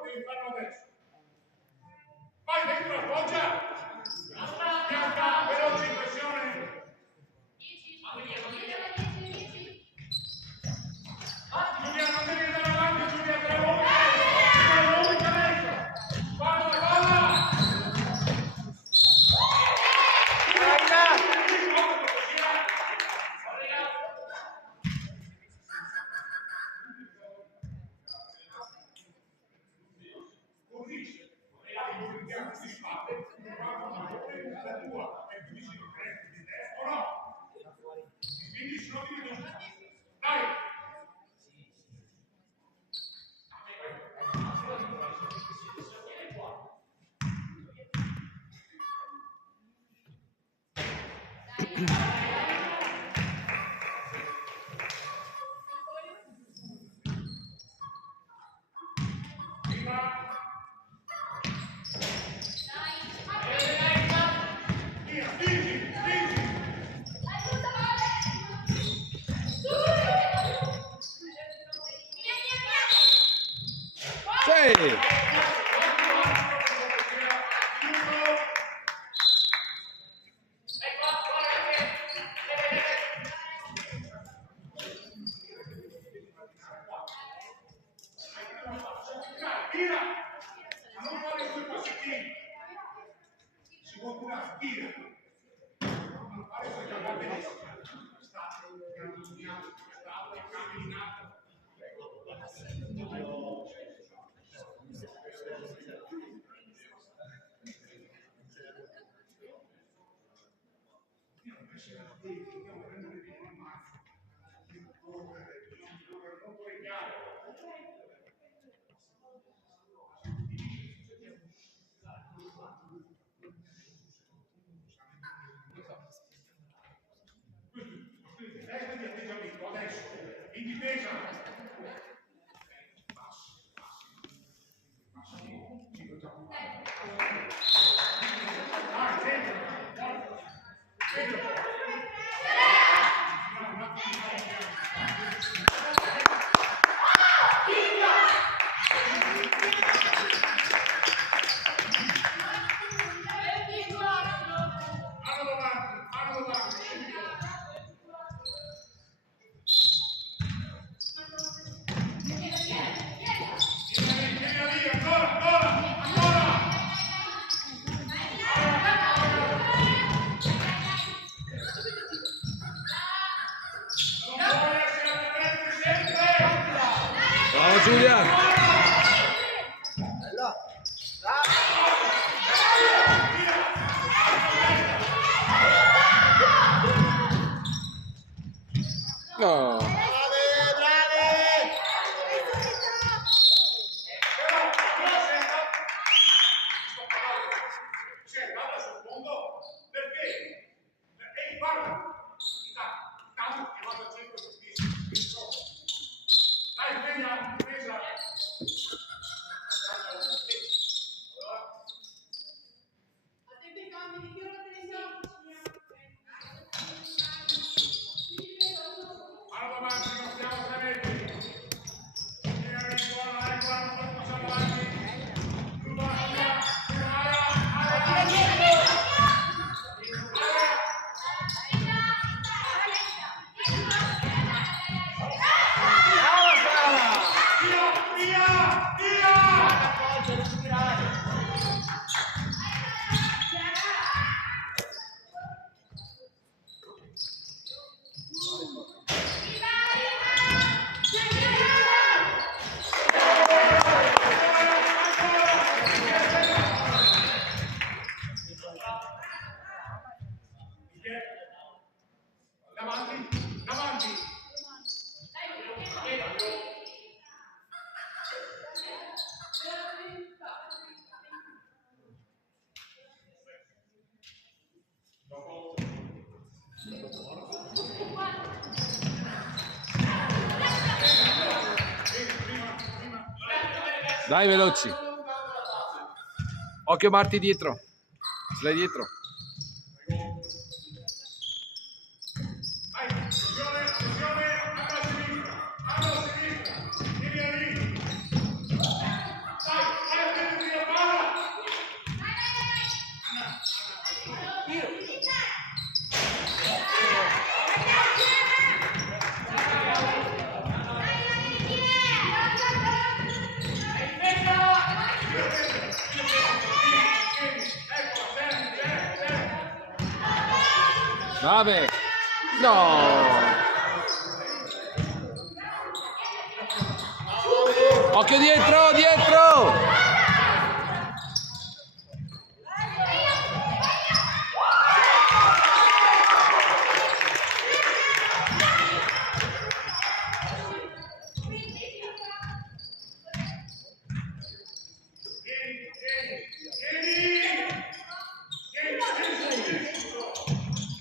devi farlo adesso. Vai dentro la foggia. Bianca, veloce in pressione. Giulia, non devi andare avanti, Giulia, te la vuoi. In difesa. Giulia! No! Dai, veloci. Occhio Marti dietro. Sei dietro. Vai, Vabbè. No. Occhio dietro, dietro.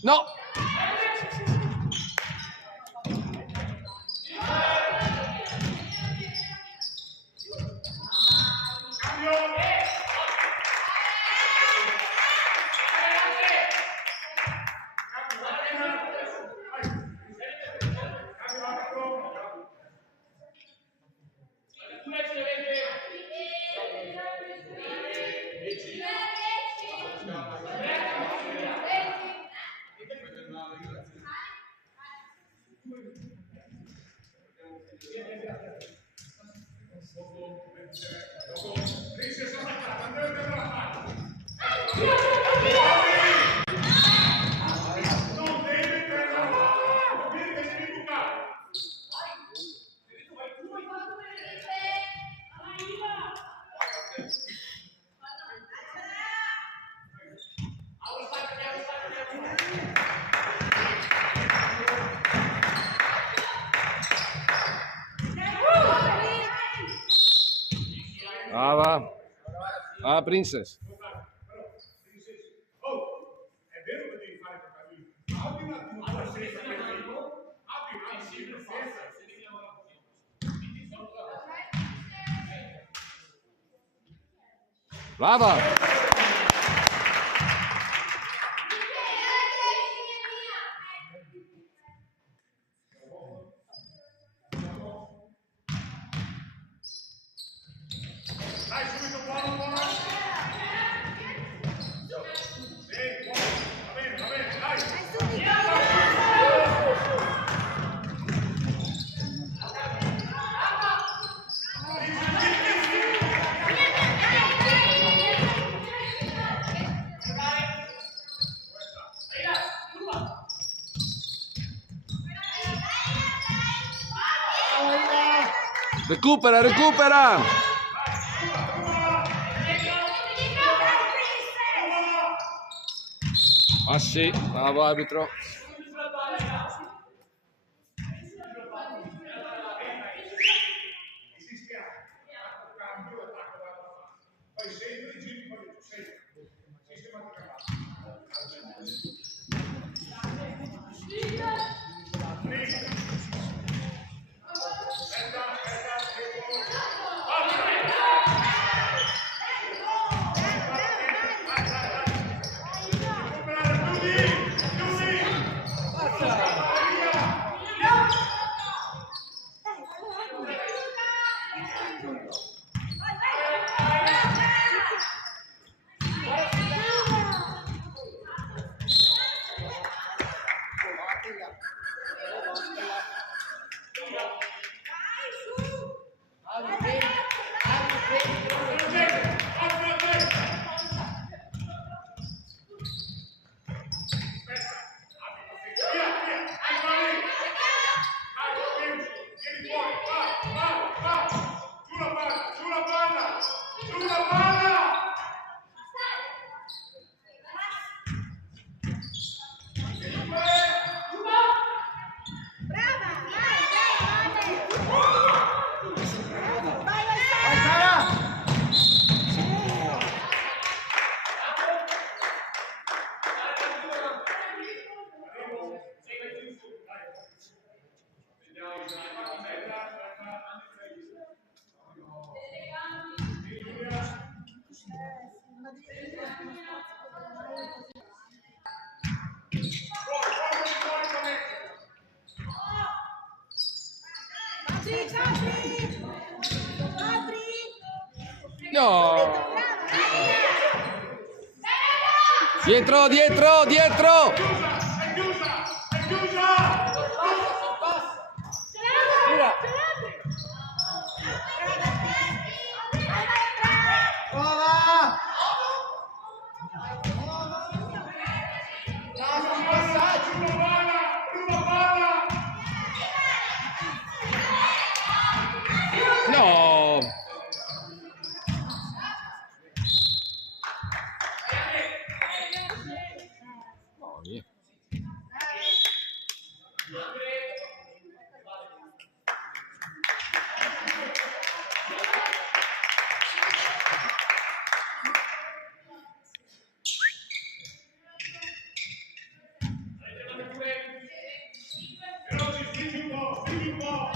No. Brava. Ah, Princess. È vero che devi fare per capire. Abbi un attimo la pazienza per il vivo. Abbi un attimo di pazienza. Brava. Dai, subito buono, buono. Sì, buono. Va bene, dai. Recupera, recupera. Ah sì, bravo arbitro. Si schiaccia. Cambio, attacco dalla parte. Poi sempre giri, poi sempre. No. Dietro, dietro, dietro. È chiusa! È chiusa! Passaggio! via. Veloci, spingi un po', spingi un po'.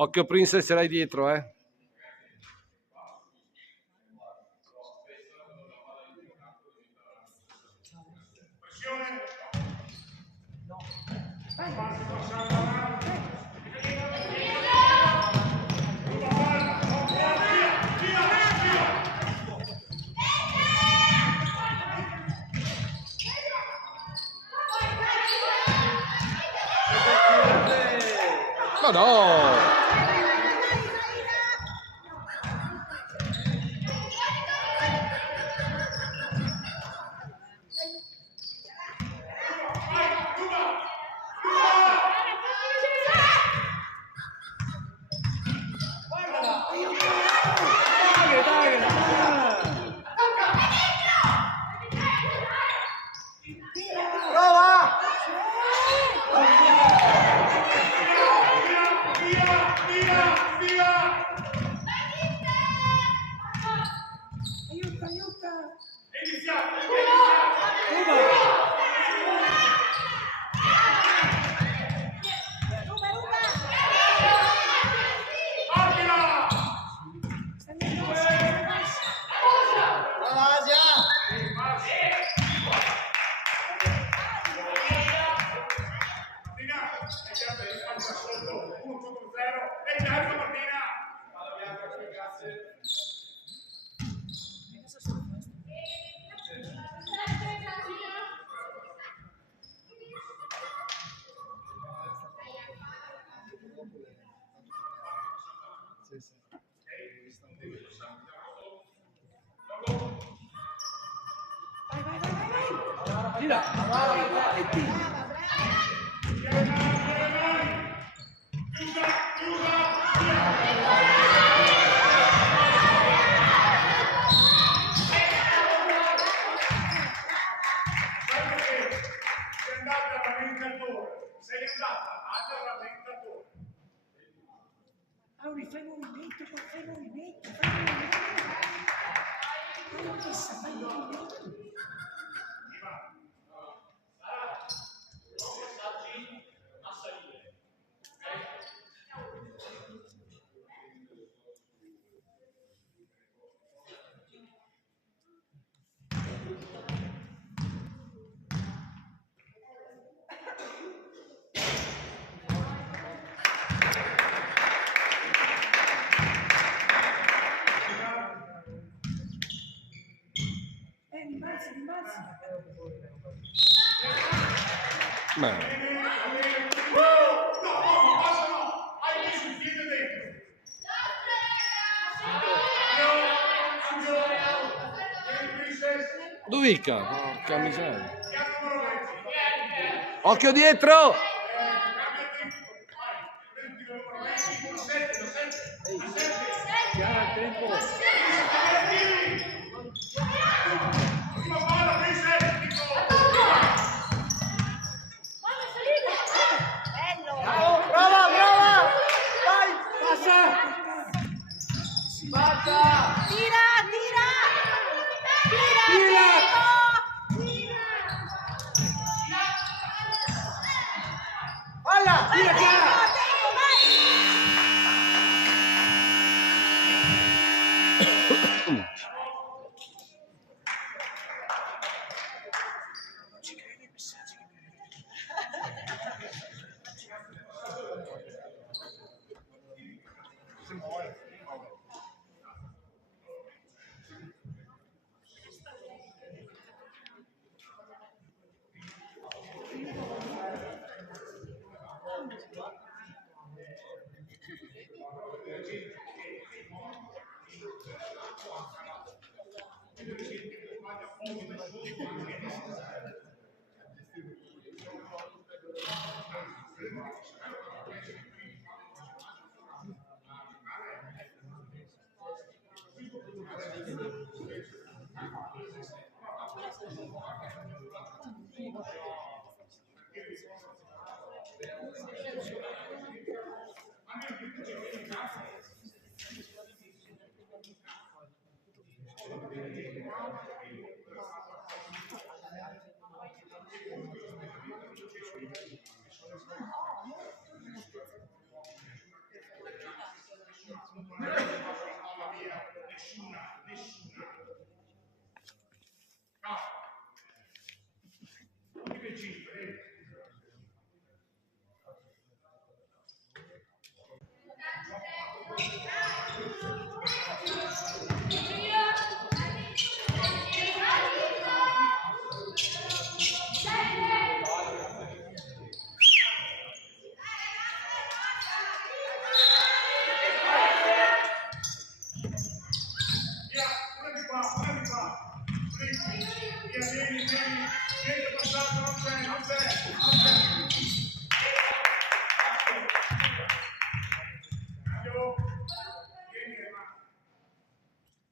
Occhio Princess, ce l'hai dietro, eh. Ma no! Fai movimento, fai movimento. Fai movimento. Rimbalzi. Ma... No, hai messo il piede dentro. Lodovica, porca miseria. Occhio dietro! Chiara il tempo. Brava, brava! Vai, passa! Basta! Tira, tira! Tira, Tira! Palla! Tira, Chiara! Tempo, vai!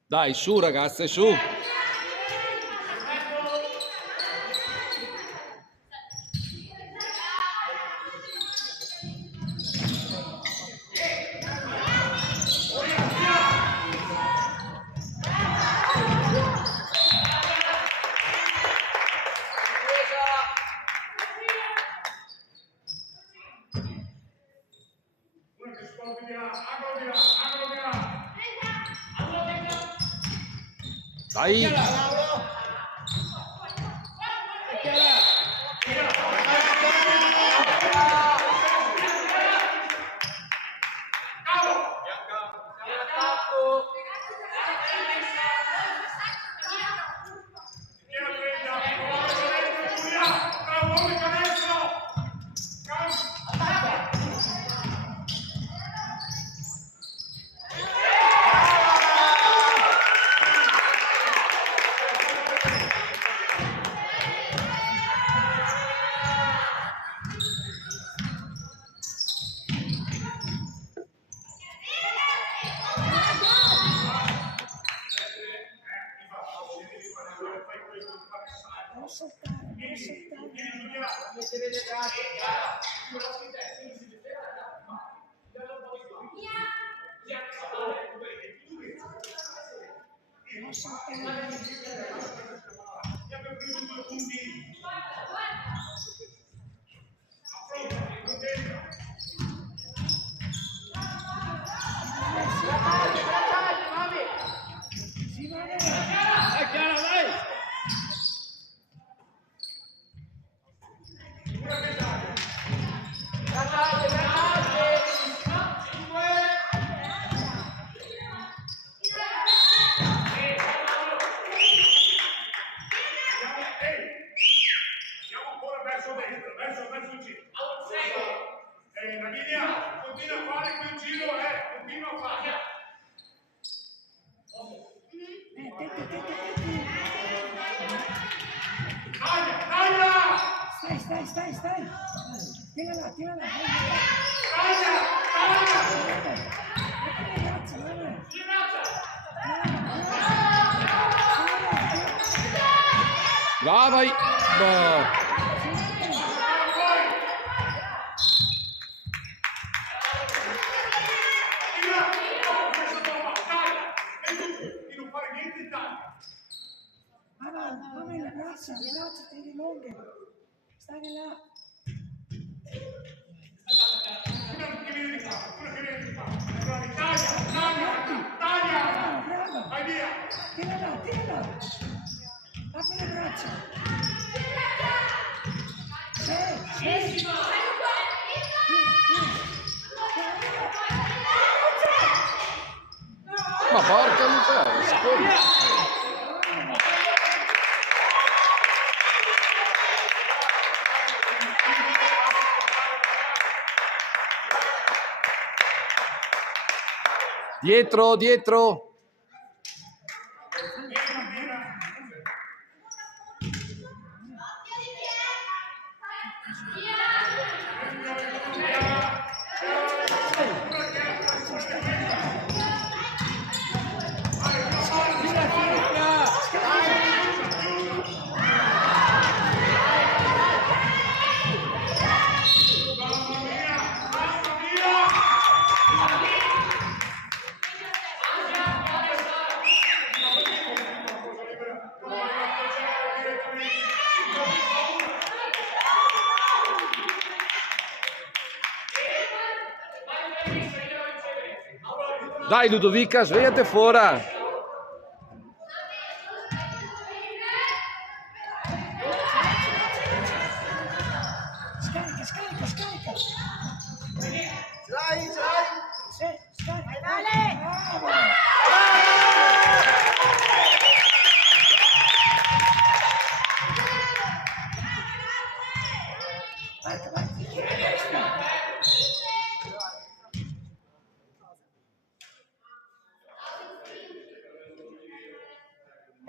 Dai, su ragazze, su. Dai. Non soltare, non soltare. Non soltare. Simone! Chiara, vai! Andiamo ancora verso destra, verso il giro. La linea, continua a fare quel giro, continua a fare. Tempo, tempo, tempo. Stai. Tirala. Brava! Di non fare niente in Italia. Mamma, le braccia, tieni lunghe. Stai là. Una che viene di qua. Taglia! Bravo. Vai via! Tirala. Apri le braccia. Sì. Ma porca miseria, secondo. Dietro! Dai Ludovica, svegliate fuori! Scarica. Ce l'hai? Sì, scarica. Vale! Bravo. Vai.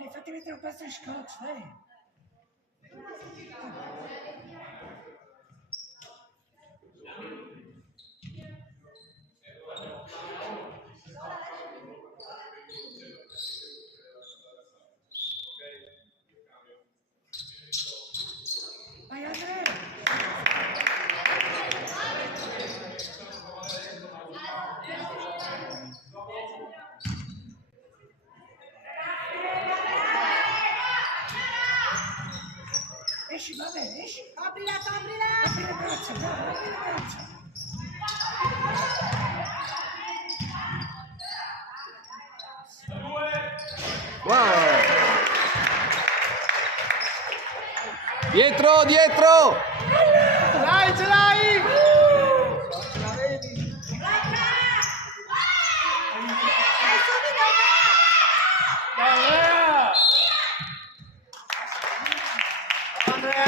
Fatti mettere un pezzo di scotch, dai. Vai Andrea! Esci, va bene, esci. Aprila! Apri le braccia, bravo, apri le braccia. Wow! Dietro! Ce l'hai! Dai subito! Andrea!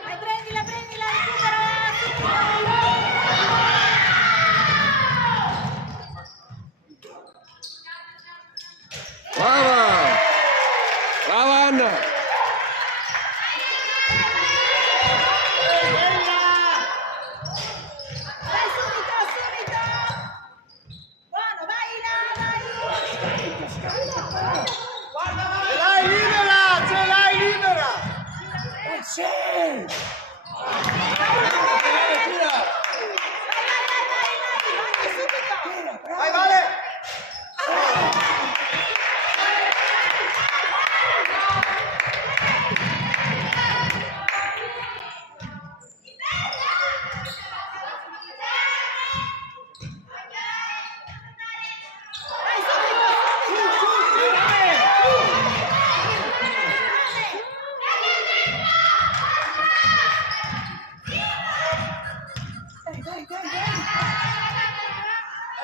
Dai, prendila, recupera!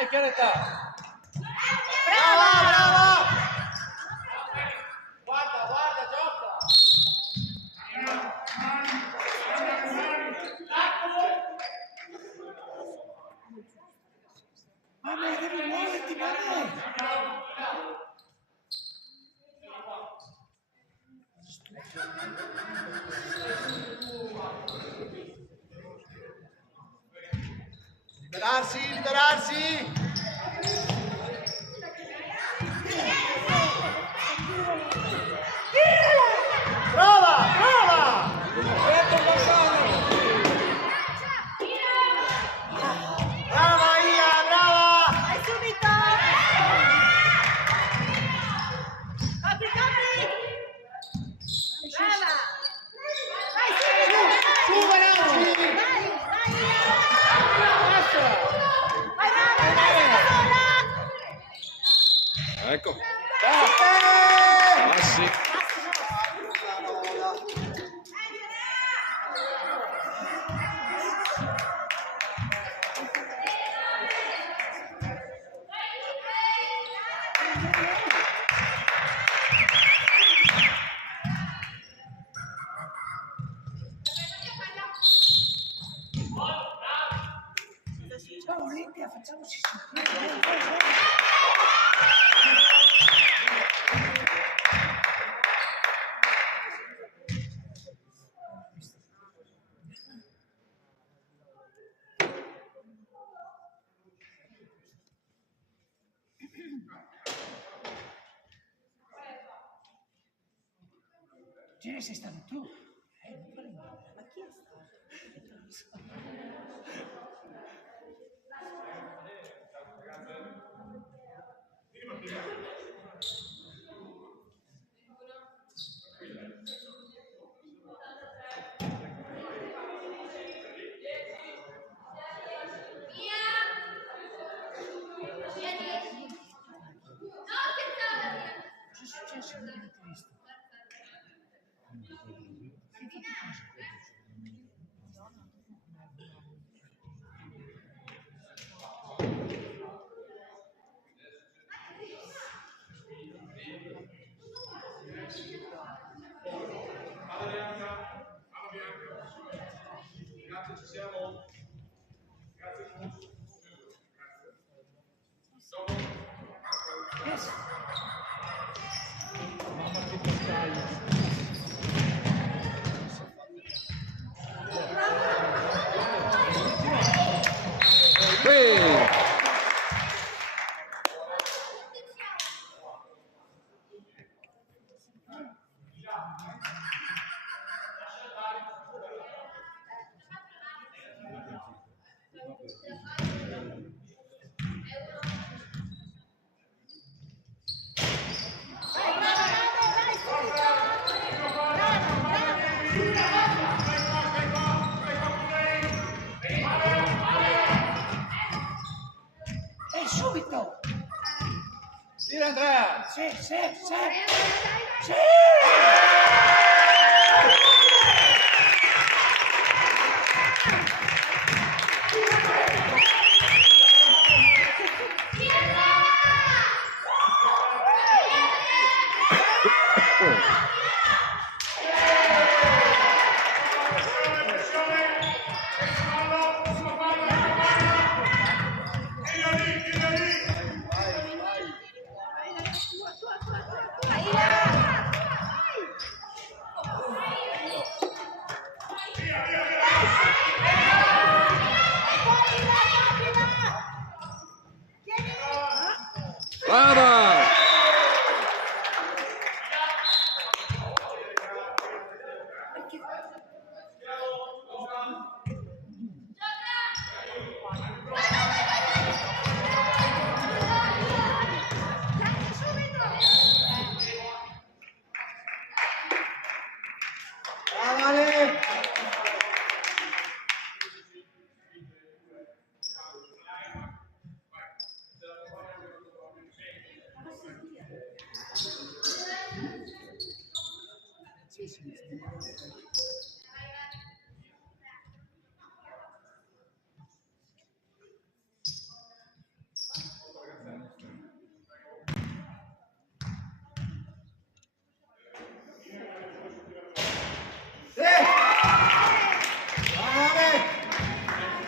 Vai, Chiaretta! Brava, brava! Guarda, guarda, gioca! Vabbè, devi muoverti, vabbè. Liberarsi, liberarsi! Brava, brava! Brava Ia, brava! Vai subito! Copri, copri! Brava! Vai subito! Su, Veranci! Vai, vai! Lascia! Vai, brava, vai, sola! Ecco. Eh! Passi. Ciao Olimpia, facciamoci su. Gene sei stato tu. Non prendo. Ma chi è stato? Cosa è successo? Non avete visto? Grazie, ci siamo. Grazie. Yes. Hey. Subito! Tira Andrea! Sì, sì, sì! Sì!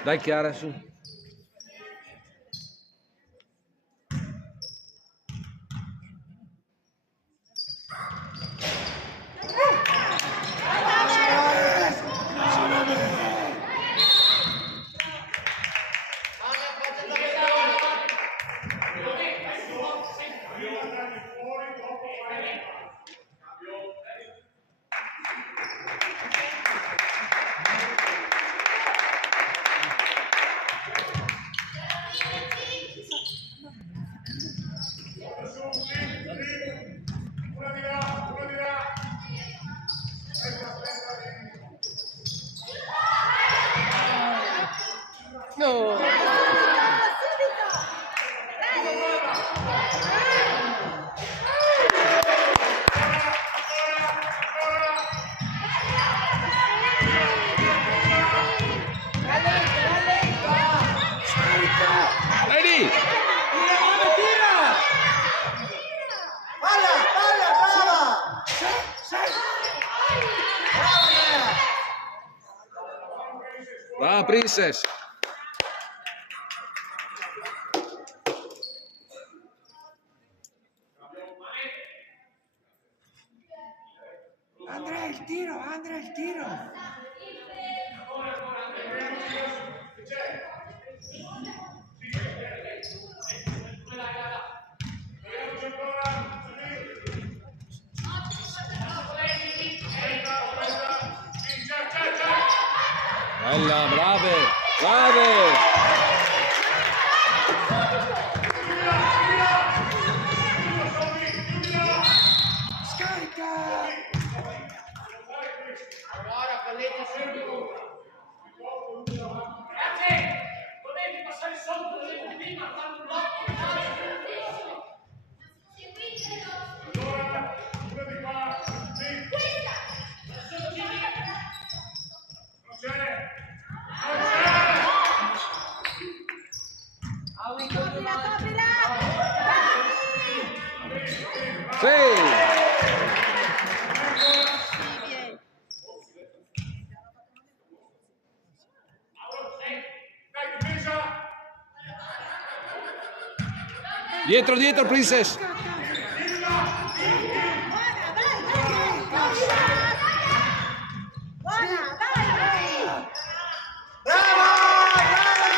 Dai Chiara, su. Una di là, una di là. No. Subito! Ready? Tira! Palla, palla, brava! Va, Princess. Andrea il tiro, Andrea il tiro! Bella, brave, brave. Scarica! Allora, colleghi, subito. Ragazzi, dovete passare sotto, dovete prima fare un blocco. Allora, una di qua, sì. Non c'è. Coprila, coprila! Sì. Dai, difesa. Dietro, dietro, Princess. Buona, vai, vai! Buona, vai, vai! Brava! Brava!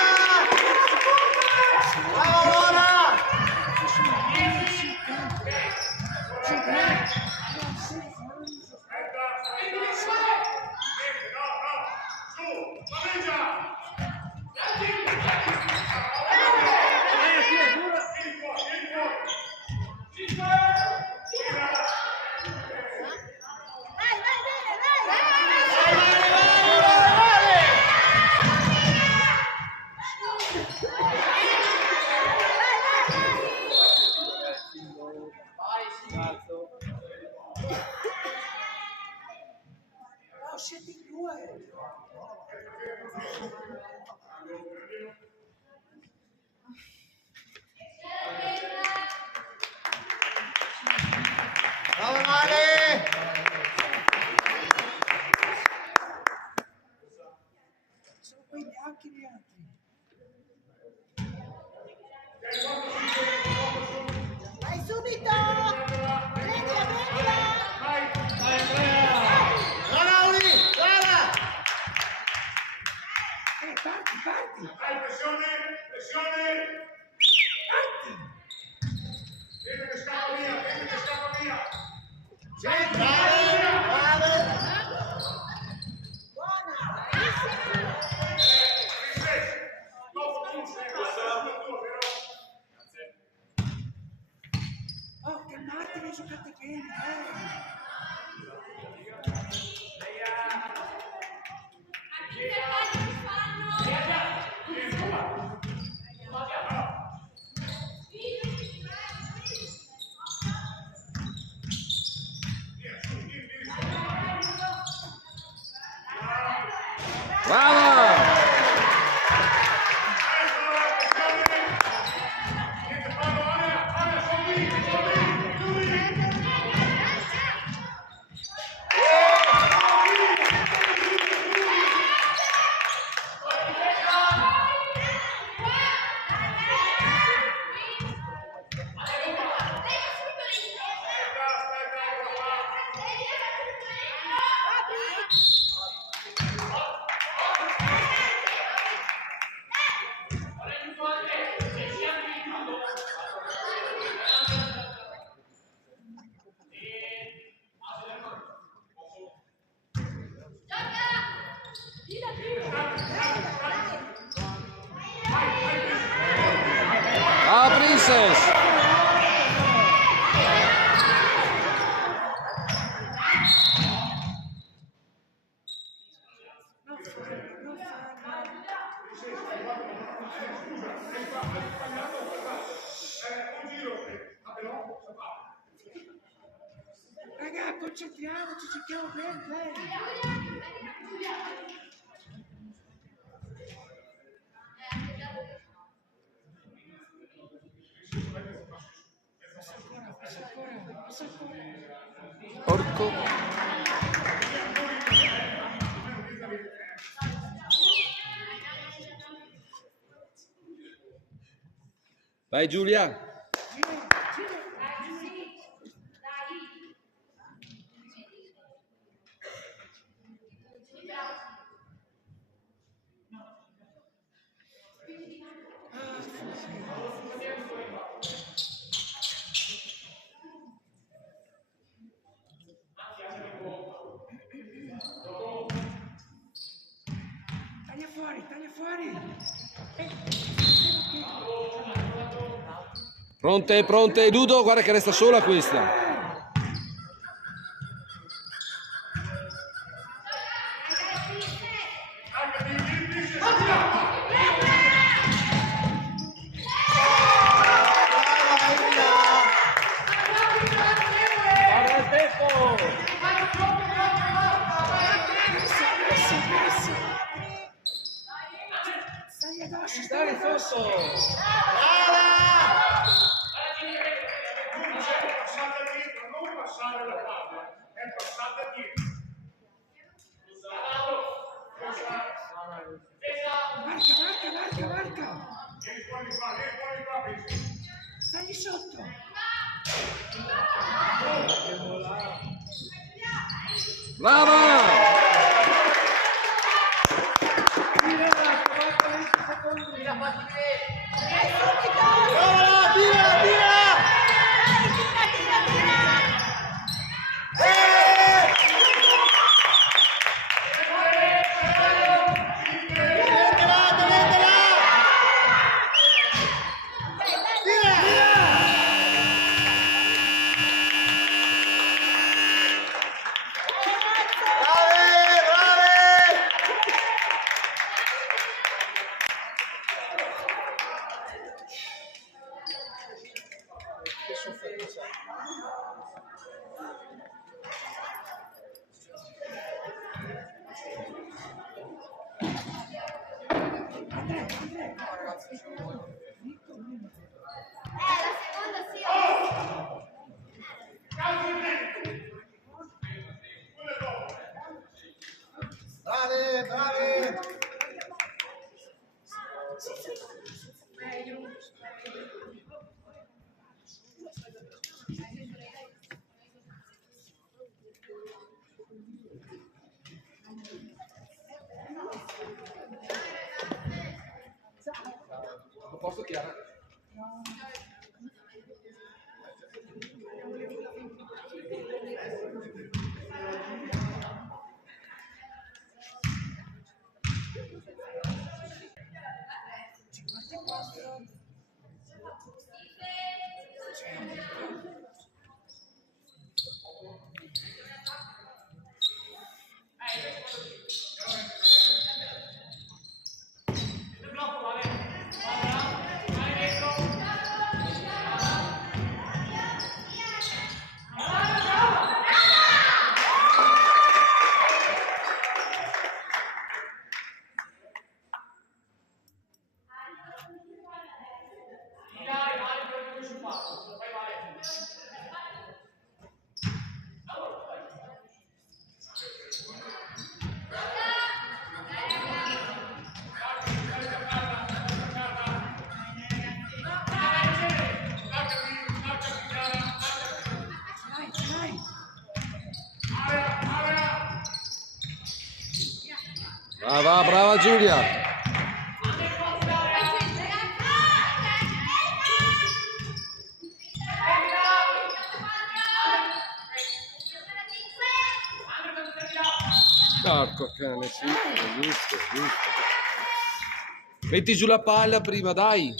Brava Laura! Vai, vai, bene, vai! No, siete in due! Brava Male! Sono quei bianchi gli altri. Vai subito! Prendila, prendila! No, Lauri! Brava! Parti, parti! Dai, pressione, pressione. Vieni che scappa via, vieni che scappa via. Bravo! Bravo! Buona! Princess, dopo tu sei la tua, però. Oh, che Martin, giocate bene! Brava. Niente, fallo, Area, sono lì, Princess. Raga, concentriamoci, cerchiamo bene, dai. Porco. Vai Giulia. Taglia fuori. Pronte, pronte. Dudo, guarda che resta sola questa. Stai addosso, Dai, Fosso! Passata dietro, non passare la palla, è passata dietro. Marca. Vieni fuori qua, Vinci. Stai sotto. Brava! Bravi. Posso Chiara? Brava Giulia. Porco cane, sì, giusto. Metti giù la palla prima, dai.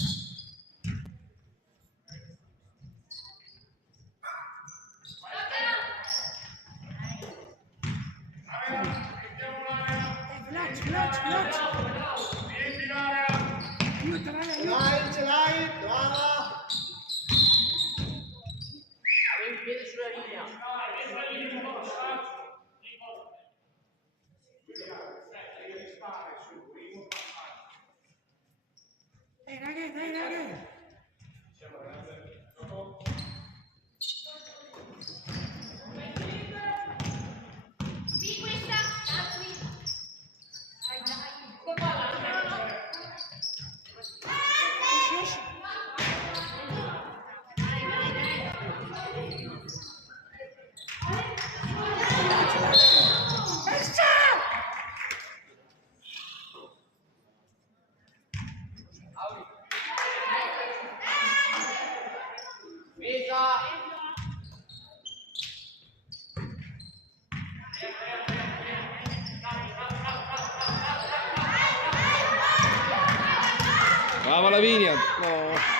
Brava Lavinia. No.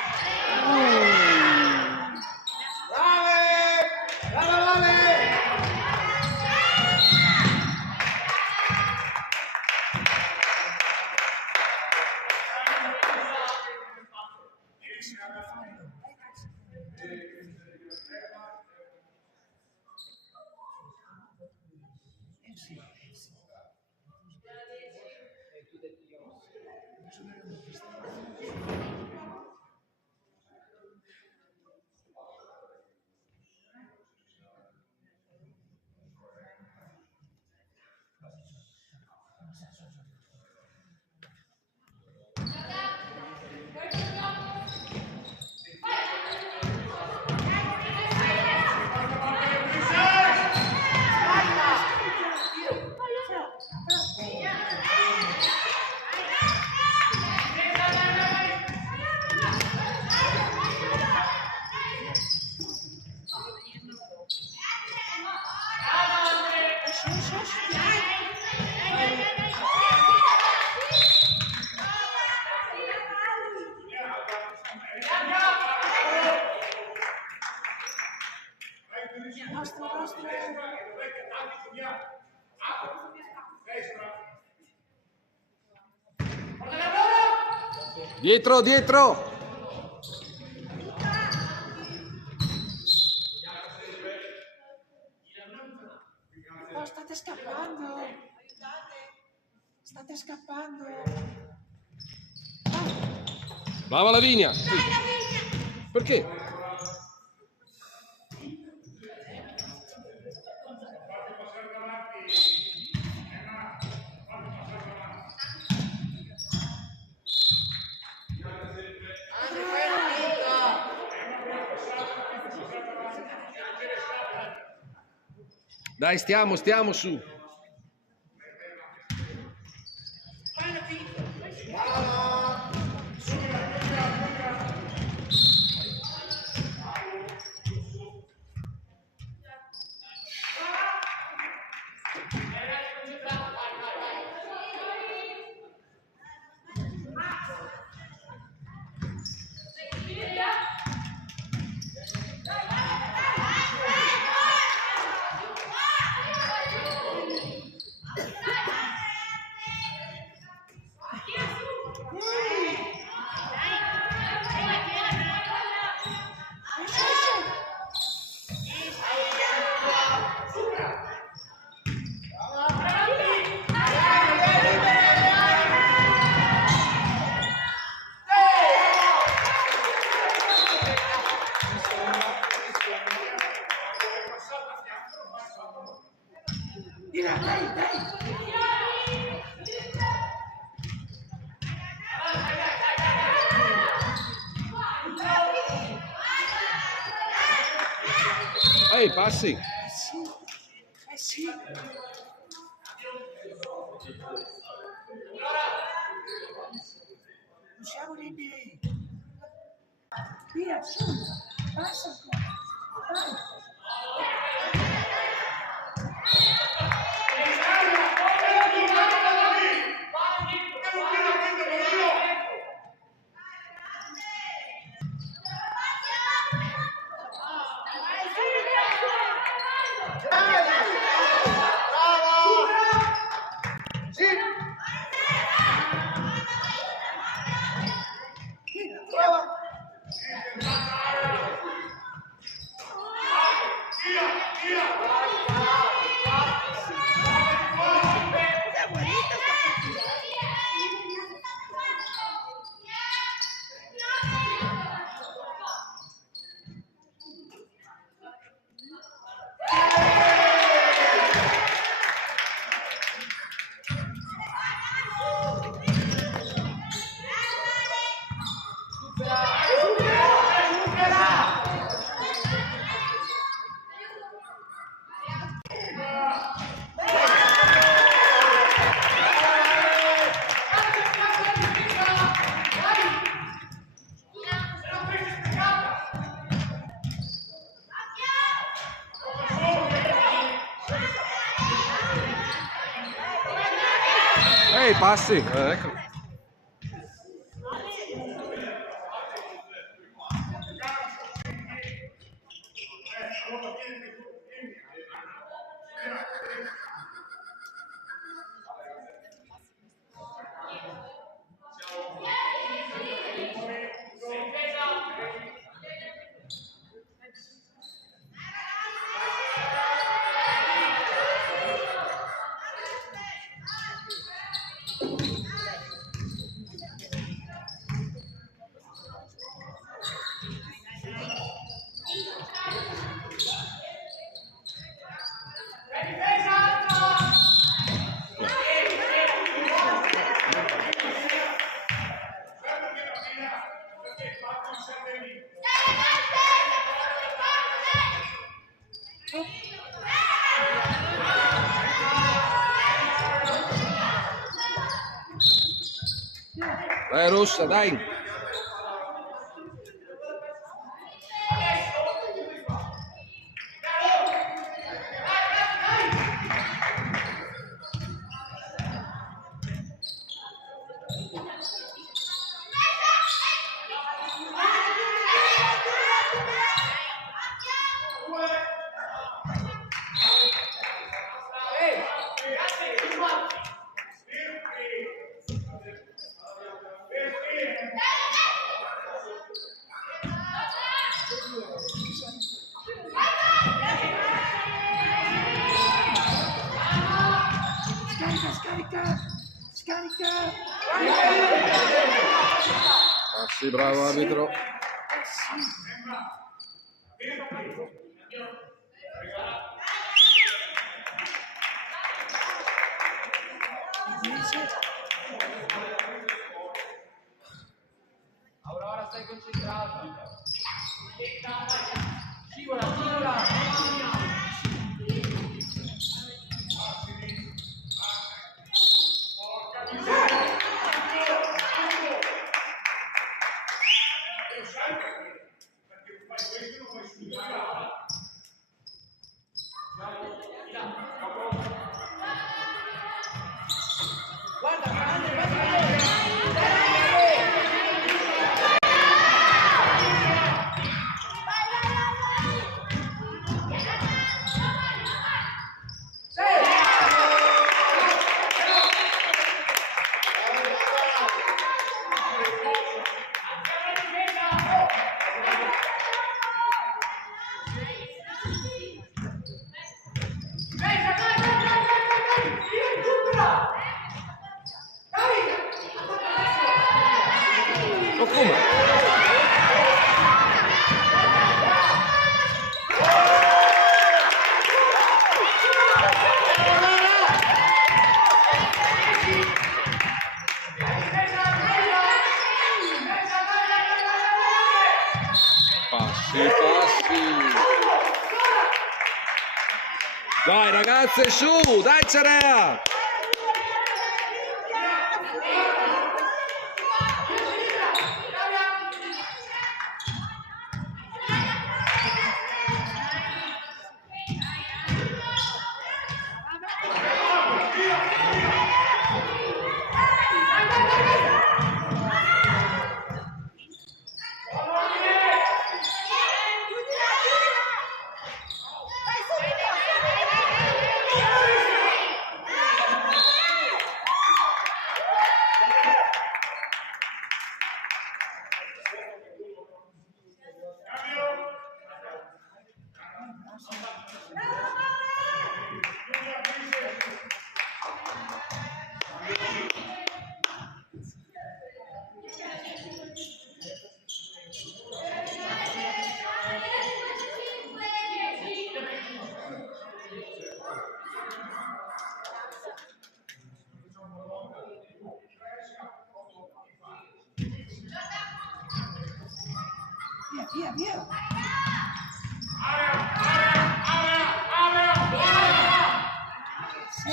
Dietro, dietro! Oh, state scappando! State scappando! Brava Lavinia! Perché? Dai, stiamo su. Mira, dai, dai! Ehi, passi! Sì! Non siamo nei miei! Via, su! Passa qua! Vai! Via! Ehi, passi. Ecco. Dai Rossa, dai. Scarica! Passi, bravo arbitro. Aurora, stai concentrata. Scivola, scivola. Ma come? Passi, passi. Dai ragazze, su, dai Cerea. Via! Sì.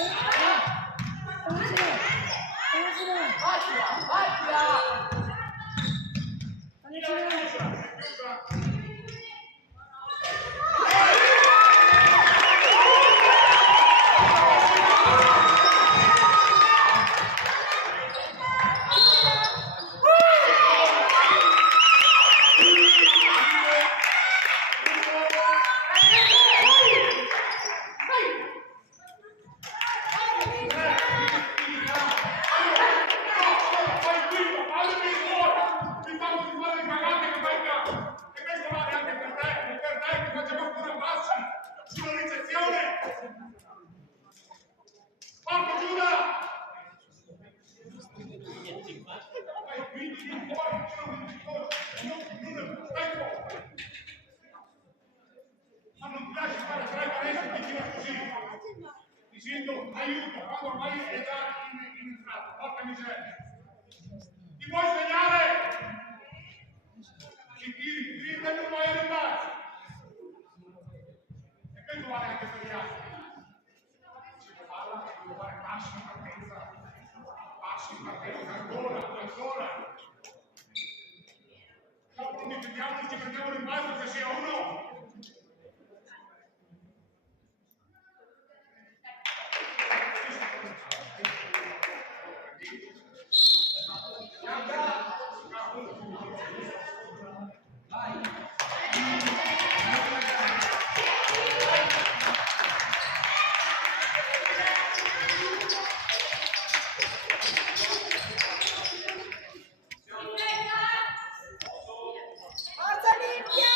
vediamo, ci prendiamo l'imbalzo che sia uno. Forza Olimpia!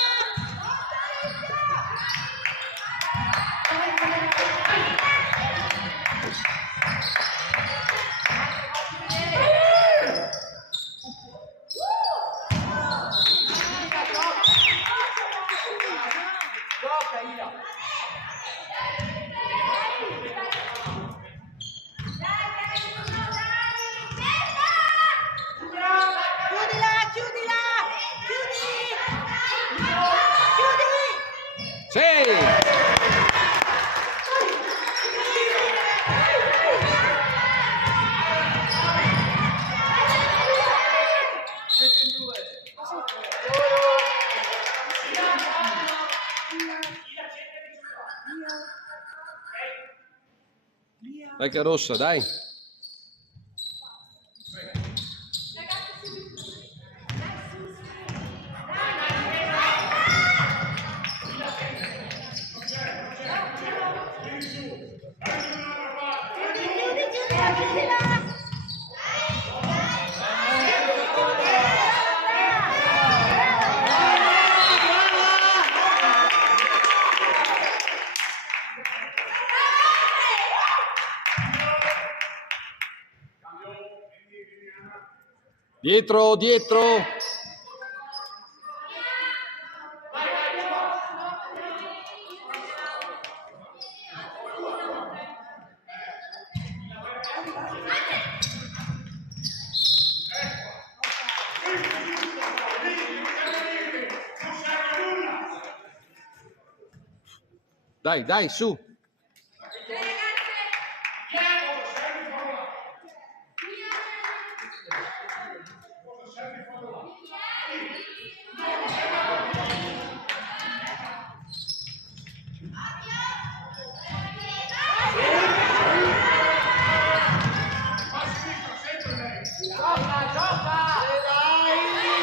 Chiudila, chiudila! Chiudi! Chiudi! Sì! Dai che è rossa, dai. Chiudila, chiudila! Dietro, dietro. Dai, dai, su.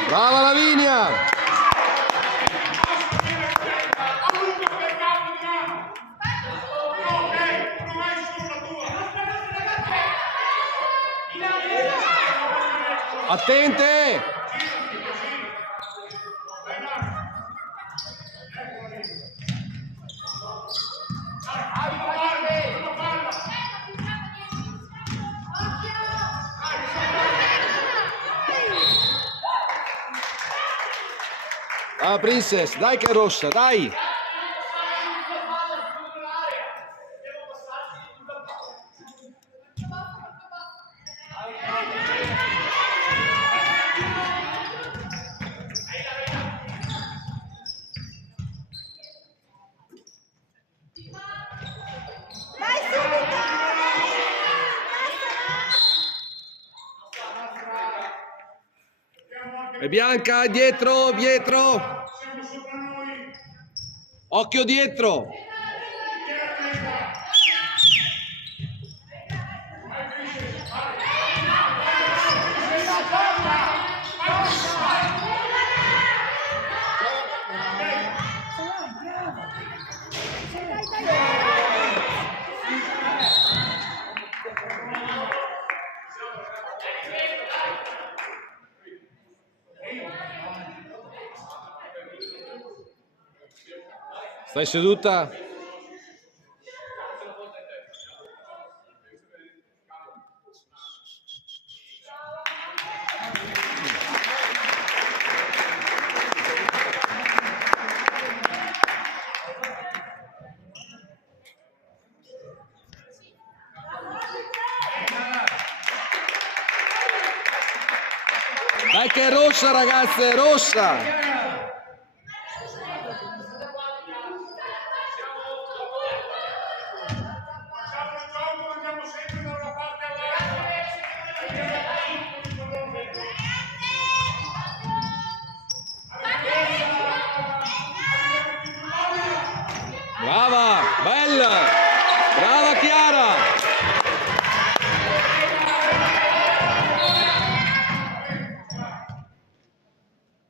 Brava Lavinia! Attente! Ah, Princess, dai che è rossa, dai! Vai subito! E Bianca, dietro, dietro! Siamo sopra noi. Occhio dietro! Stai seduta? Dai che è rossa ragazze, è rossa!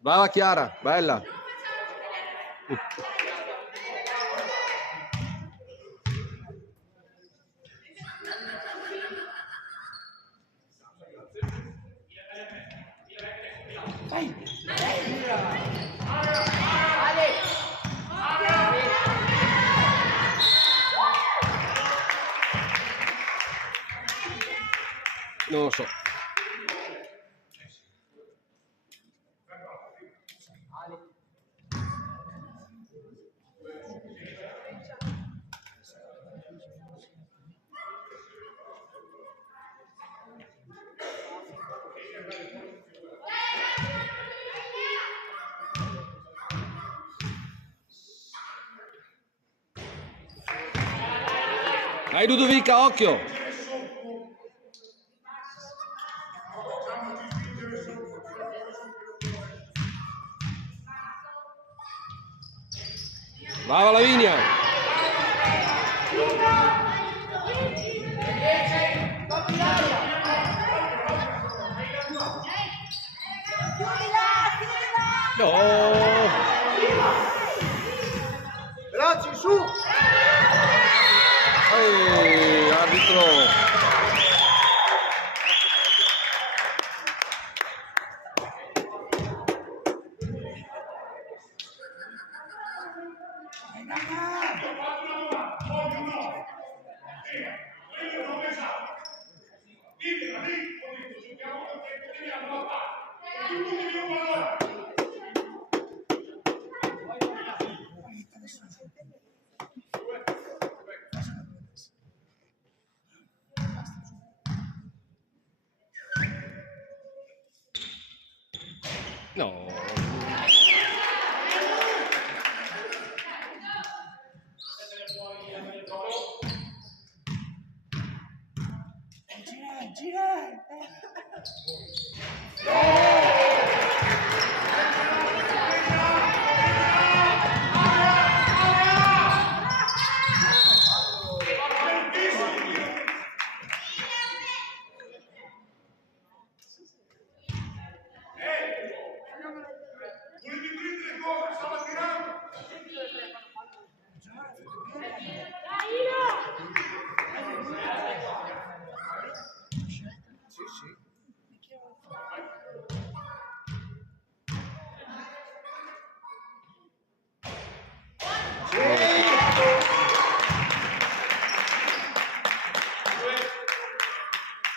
Brava Chiara, bella. Vai. Non lo so. Dai Ludovica, occhio! Brava Lavinia! No! Bracci su! Arbitro! No! Gira.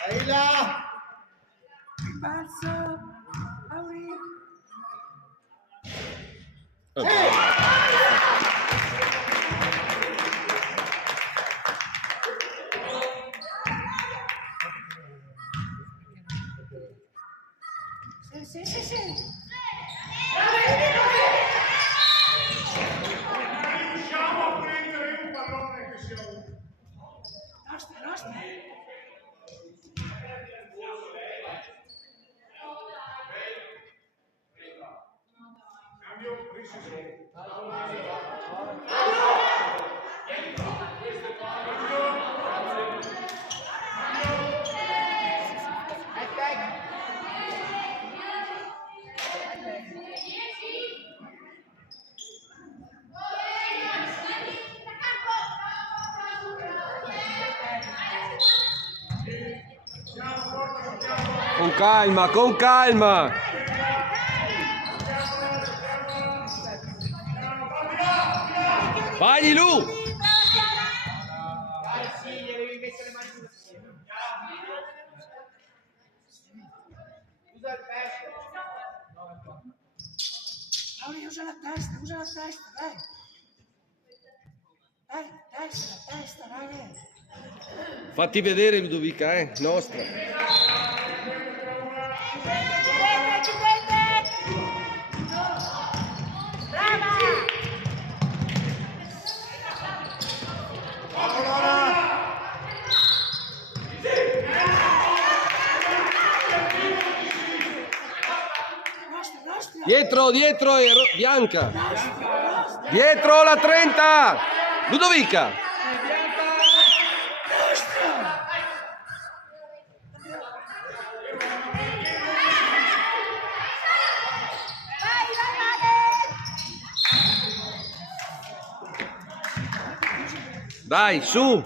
Ehi là! Rimbalzo. Auri. Sì. Riusciamo a prendere un pallone che sia uno. Nostra. Cambio, preciso. Con calma! Vai Lu! Dai sì, gli devi mettere le mani sulla schiena. Usa il pesto. Auri, usa la testa, dai. Dai, la testa, dai. Fatti vedere Ludovica, nostra. Chiudete! Brava! Nostra. Dietro e Bianca. Dietro la 30. Ludovica. Vai! Dai, su.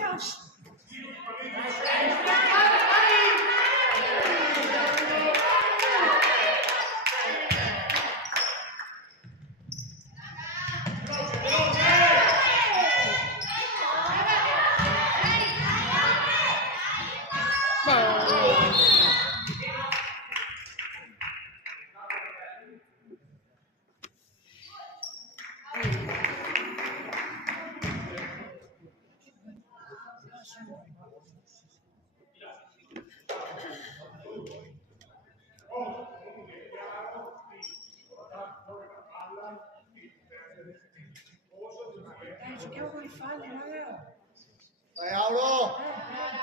Giochiamo con i falli, raga. Vai, Auro.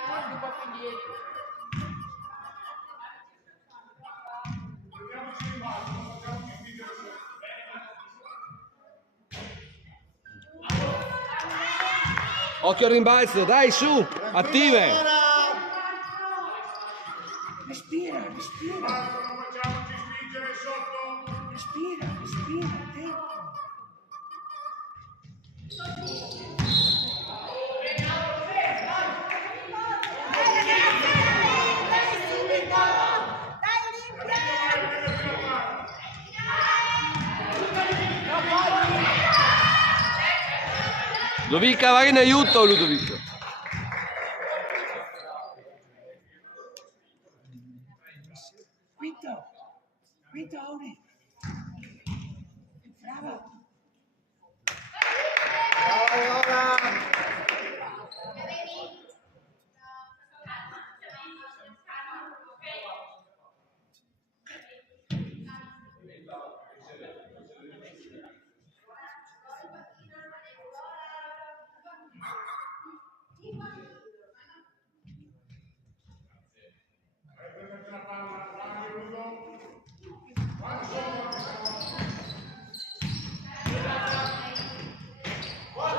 Guardi un po' più indietro. Occhio al rimbalzo, dai, su. Attive. Respira, respira, Marco, non facciamoci spingere sotto. respira, respira, tempo. Dai subito! Dai Olimpia! Ludovica, vai in aiuto, Ludovica. Quinto, quinto, Auri. Brava. Bravo, Aura.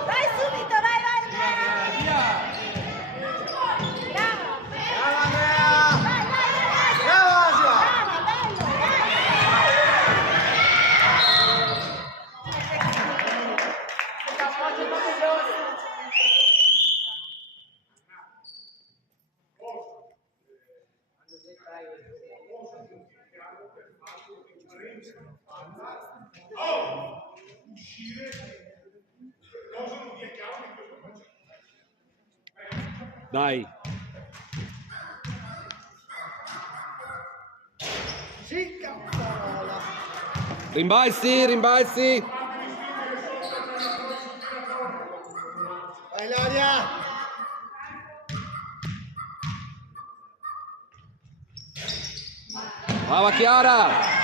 Vai subito, vai, vai, vai! Bravo! Bravo, Andrea. Vai, vai, vai! Bravo, Asia. Bravo, bello, Dai. Sì, cazzarola. Rimbalzi, rimbalzi. Vai, Ilaria. Brava Chiara.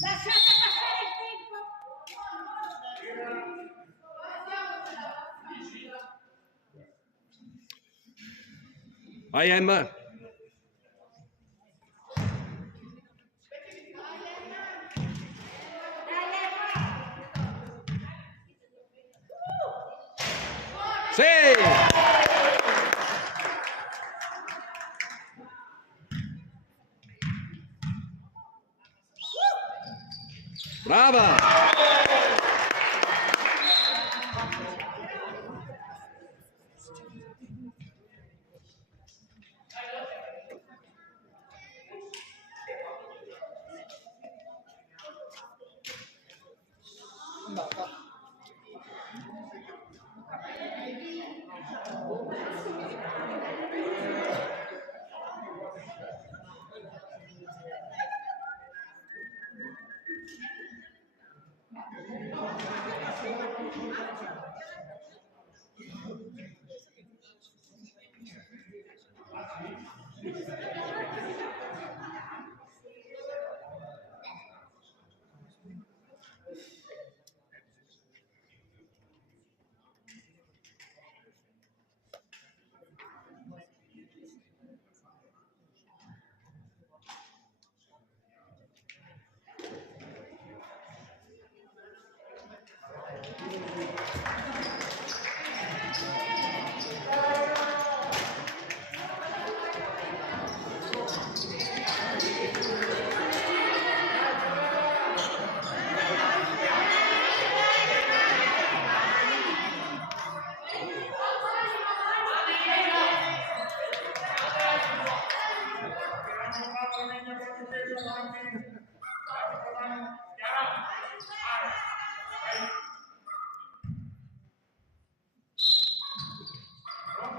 lasciate passare il tempo! Vai Emma. Sì. Brava. Andata.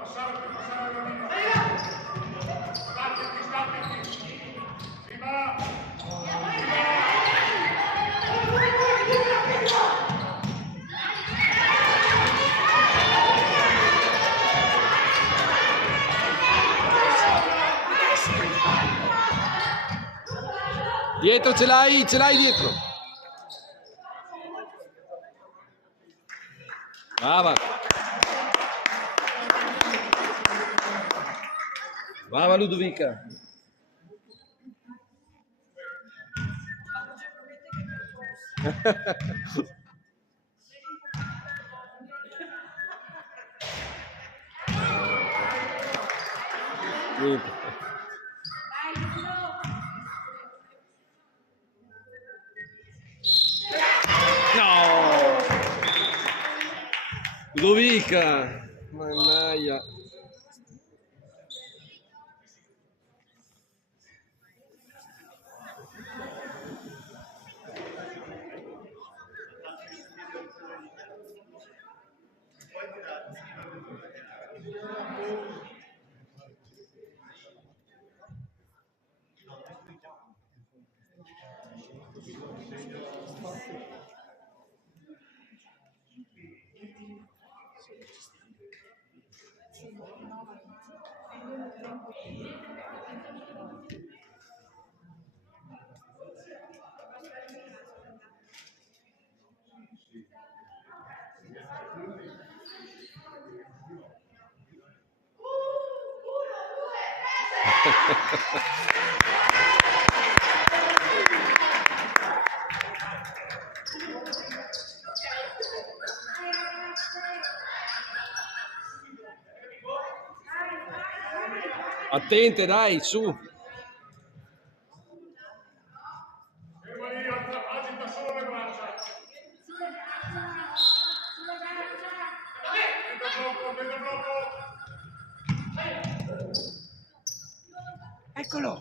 Passare la vita. Stati. Viva! Dietro ce l'hai dietro. Brava. Brava Ludovica. Niente. No! Ludovica! Mannaia! Attente, dai, su. Ferma lì, agita solo le braccia. Mette blocco. Eccolo.